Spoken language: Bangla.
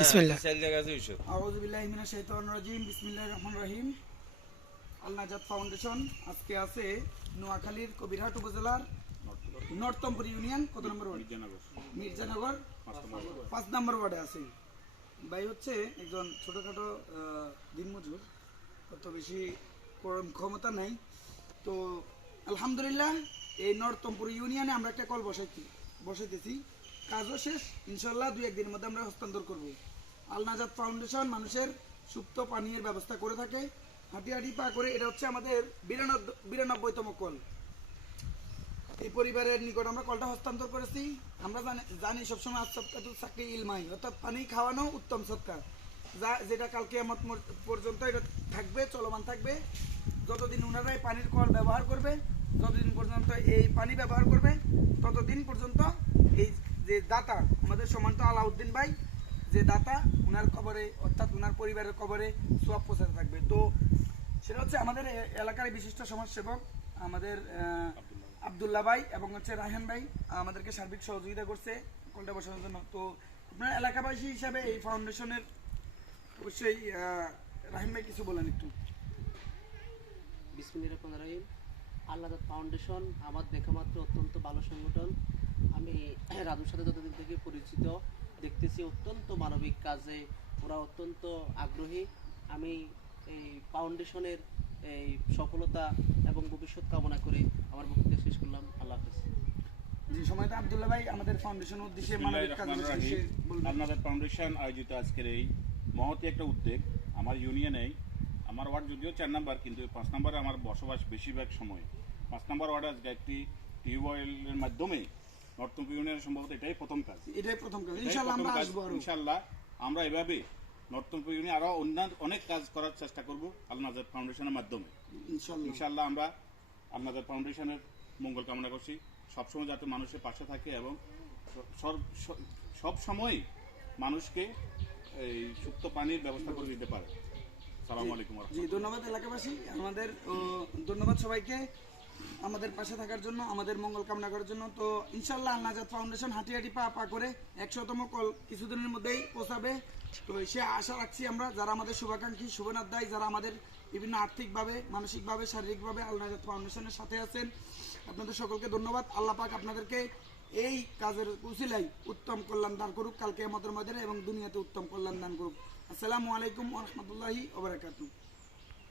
বিসমিল্লাহ। আউযু বিল্লাহি মিনাশ শাইতানির রাজিম। বিসমিল্লাহির রহমানির রহিম। আল নাজাত ফাউন্ডেশন আজকে আছে নোয়াখালীর কবিরহাট উপজেলার নর্থমপুর ইউনিয়ন কত নম্বর ওয়ার্ড? মির্জানগর 5 নম্বর ওয়ার্ডে আছে। ভাই হচ্ছে একজন ছোটখাটো দিনমজুর, অত বেশি ক্ষমতা নাই। তো আলহামদুলিল্লাহ এই নর্থমপুর ইউনিয়নে আমরা একটা কল বসাইতেছি। কাজও শেষ, ইনশাল্লাহ 2-1 দিনের মধ্যে আমরা হস্তান্তর করব। আল নাজাত ফাউন্ডেশন মানুষের সুপ্ত পানীয়ের ব্যবস্থা করে থাকে, হাঁটি হাঁটি পা করে। এটা হচ্ছে আমাদের 92তম কল। এই পরিবারের নিকট আমরা কলটা হস্তান্তর করেছি। আমরা জানি সবসময় আসসাদকাতুল সাকি ইলমাই, অর্থাৎ পানি খাওয়ানো উত্তম সৎকার, যেটা কালকে কিয়ামত পর্যন্ত এটা থাকবে, চলমান থাকবে। যতদিন ওনারা এই পানির কল ব্যবহার করবে, যতদিন পর্যন্ত এই পানি ব্যবহার করবে, ততদিন পর্যন্ত এই যে দাতা আমাদের সমান্ত আলাউদ্দিন ভাই, যে দাতা, ওনার কবরে অর্থাৎ ওনার পরিবারের কবরে সোয়াব পৌঁছাতে থাকবে। তো সেটা হচ্ছে আমাদের এলাকার বিশিষ্ট সমাজসেবক আমাদের আব্দুল্লাহ ভাই এবং হচ্ছে রায়হান ভাই আমাদেরকে সার্বিক সহযোগিতা করছে কলটা বসানোর জন্য। তো আপনার এলাকাবাসী হিসাবে এই ফাউন্ডেশনের অবশ্যই রাহিম ভাই কিছু বলেন একটু। বিসমিল্লাহির রহমানির রহিম। আল নাজাত ফাউন্ডেশন আমার দেখা মাত্র অত্যন্ত ভালো সংগঠন। আমি রাজুর সাথে যতদিন থেকে পরিচিত, দেখতেছি অত্যন্ত মানবিক কাজে ওরা অত্যন্ত আগ্রহী। আমি এই ফাউন্ডেশনের এই সফলতা এবং ভবিষ্যৎ কামনা করে আমার বক্তব্য শেষ করলাম। আল্লাহ হাফেজ। যে সময়টা আব্দুল্লাহ ভাই আমাদের ফাউন্ডেশনের উদ্দেশ্যে মানবিক কাজ আল নাজাত ফাউন্ডেশন আয়োজিত আজকের এই মহৎ একটা উদ্যোগ আমার ইউনিয়নেই, আমার ওয়ার্ড যদিও 4 নাম্বার, কিন্তু 5 নাম্বারে আমার বসবাস বেশিরভাগ সময়। 5 নাম্বার ওয়ার্ডে আজকে একটি টিউবওয়েলের মাধ্যমে নর্থমপুর ইউনিয়নের সম্ভবত এটাই প্রথম কাজ। ইনশাল্লাহ আমরা এভাবে নর্থমপুর ইউনিয়ন আরো অনেক কাজ করার চেষ্টা করব আল নাজাত ফাউন্ডেশনের মাধ্যমে। ইনশাল্লাহ আমরা আল নাজাত ফাউন্ডেশনের মঙ্গল কামনা করছি, সবসময় যাতে মানুষের পাশে থাকে এবং সব সময় মানুষকে এই সুপ্ত পানির ব্যবস্থা করে দিতে পারে। আসসালামু আলাইকুম। জি, ধন্যবাদ এলাকাবাসী, আমাদের ধন্যবাদ সবাইকে আমাদের পাশে থাকার জন্য, আমাদের মঙ্গল কামনা করার জন্য। তো ইনশাল্লাহ আল নাজাত ফাউন্ডেশন হাঁটি হাঁটি পা পা করে 100তম কল কিছুদিনের মধ্যেই পৌঁছাবে। তো সে আশা রাখছি আমরা, যারা আমাদের শুভাকাঙ্ক্ষী শুভনাধ্যায়, যারা আমাদের বিভিন্ন আর্থিকভাবে, মানসিকভাবে, শারীরিকভাবে আল নাজাত ফাউন্ডেশনের সাথে আছেন, আপনাদের সকলকে ধন্যবাদ। আল্লাহ পাক আপনাদেরকে এই কাজের উসিলাই উত্তম কল্যাণ দান করুক, কালকে কিয়ামতের ময়দানে এবং দুনিয়াতে উত্তম কল্যাণ দান করুক। আসসালামু আলাইকুম ওয়া রাহমাতুল্লাহি ওয়া বারাকাতুহু।